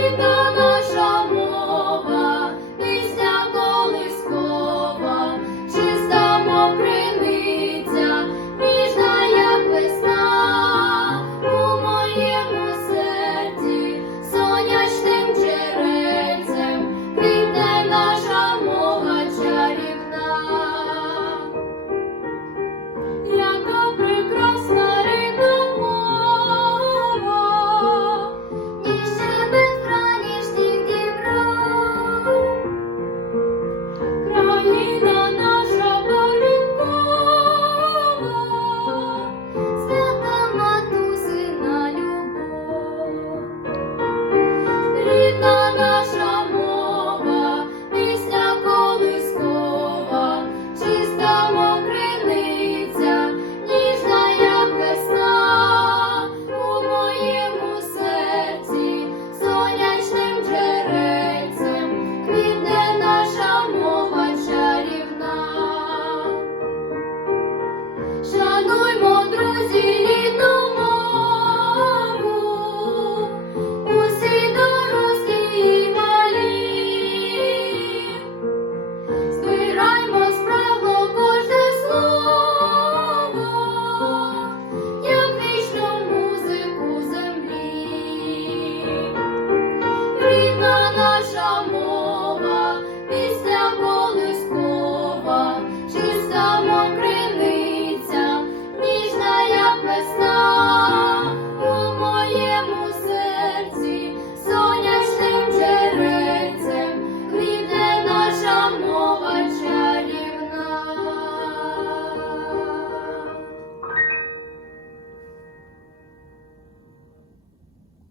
vida.